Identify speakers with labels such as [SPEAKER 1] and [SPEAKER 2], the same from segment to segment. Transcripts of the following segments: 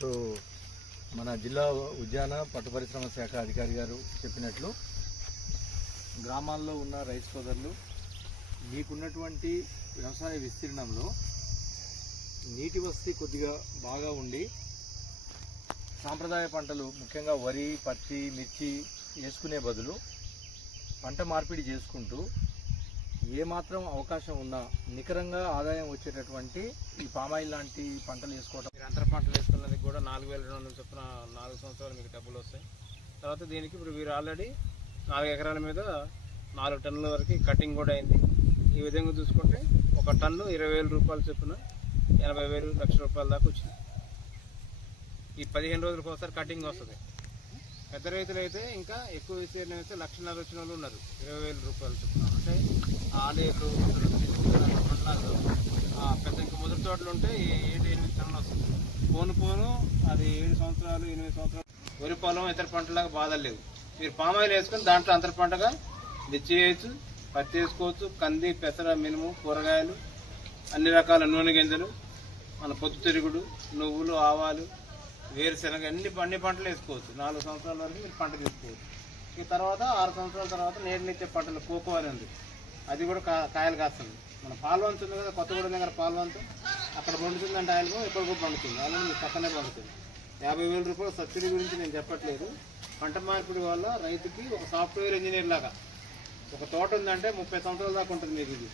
[SPEAKER 1] So మన జిల్లా ఉద్యాన పట్టు పరిశ్రమ శాఖ అధికారి గారు చెప్పినట్లు గ్రామాల్లో ఉన్న రైతు సోదరులు మీకున్నటువంటి వ్యవసాయ విస్తీర్ణంలో నీటి వసతి కొద్దిగా బాగా ఉండి సాంప్రదాయ పంటలు ముఖ్యంగా వరి పత్తి మిర్చి వేసుకునే బదులు పంట మార్పిడి చేసుకుంటూ ఏమాత్రం అవకాశం ఉన్నా నికరంగా ఆదాయం వచ్చేటటువంటి ఈ పామాయిల్ లాంటి పంటలు వేసుకోవటం.
[SPEAKER 2] అంతర పంటలు వేసుకున్నది నాలుగు వేల రెండు వందల చొప్పున నాలుగు సంవత్సరాలు మీకు డబ్బులు వస్తాయి. తర్వాత దీనికి ఇప్పుడు మీరు ఆల్రెడీ నాలుగు ఎకరాల మీద నాలుగు టన్నుల వరకు కటింగ్ కూడా అయింది. ఈ విధంగా చూసుకుంటే ఒక టన్ను ఇరవై వేల రూపాయలు చొప్పున ఎనభై వేలు లక్ష రూపాయల దాకా వచ్చింది. ఈ పదిహేను రోజులకు ఒకసారి కటింగ్ వస్తుంది. పెద్ద రైతులు అయితే ఇంకా ఎక్కువ విస్తీర్ణం అయితే లక్షన్నర వచ్చిన వాళ్ళు ఉన్నారు. ఇరవై వేల రూపాయలు చొప్పున. అంటే ఆలేరు పెద్ద ఇంకా మొదటి తోటలు ఉంటే ఏడు ఎనిమిది టన్నులు వస్తుంది. పోను పోను అది ఏడు సంవత్సరాలు ఎనిమిది సంవత్సరాలు. వరి పొలం ఇతర పంటలకు బాధలు లేవు. మీరు పామాయిల్ వేసుకొని దాంట్లో అంతర పంటగా మిర్చి వేయచ్చు పత్తి వేసుకోవచ్చు కంది పెసర మినుము కూరగాయలు అన్ని రకాల నూనె గింజలు మన పొద్దుతిరుగుడు నువ్వులు ఆవాలు వేరుశనగ అన్ని అన్ని పంటలు వేసుకోవచ్చు. నాలుగు సంవత్సరాల వరకు మీరు పంట తీసుకోవచ్చు. ఈ తర్వాత ఆరు సంవత్సరాల తర్వాత నీటినిచ్చే పంటలు కోకో అని ఉంది. అది కూడా కా కాయలు కాస్తుంది. మన పాల్వంచ ఉంది కదా కొత్తగూడెం దగ్గర పాల్వంచ అక్కడ పండుతుందంటే ఆయిల్ ఇక్కడ కూడా పండుతుంది. అలాగే మీకు పక్కనే పండుతుంది. యాభై వేల రూపాయల సబ్సిడీ గురించి నేను చెప్పట్లేదు. పంట మార్పిడి వల్ల రైతుకి ఒక సాఫ్ట్వేర్ ఇంజనీర్ లాగా ఒక తోట ఉందంటే ముప్పై సంవత్సరాల దాకా ఉంటుంది మీకు ఇది.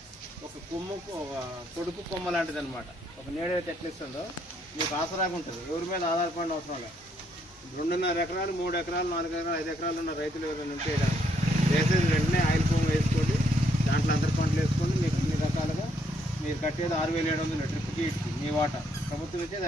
[SPEAKER 2] ఒక కొమ్ము ఒక కొడుకు కొమ్మ లాంటిది అనమాట ఒక నీడైతే ఎట్లిస్తుందో మీకు ఆసరాగా ఉంటుంది. ఎవరి మీద ఆధారపడిన అవసరం లేదు. రెండున్నర ఎకరాలు మూడు ఎకరాలు నాలుగు ఎకరాలు ఐదు ఎకరాలు ఉన్న రైతులు ఎవరైనా ఉంటే వేసేది వెంటనే ఆయిల్ పొమ్మ వేసుకోండి దాంట్లో అంతర పంటలు వేసుకోండి మీకు అన్ని రకాలుగా మీరు కట్టేది ఆరు వేల ఏడు వందలు ట్రిప్కి మీ వాటా. ప్రభుత్వం ఇచ్చేది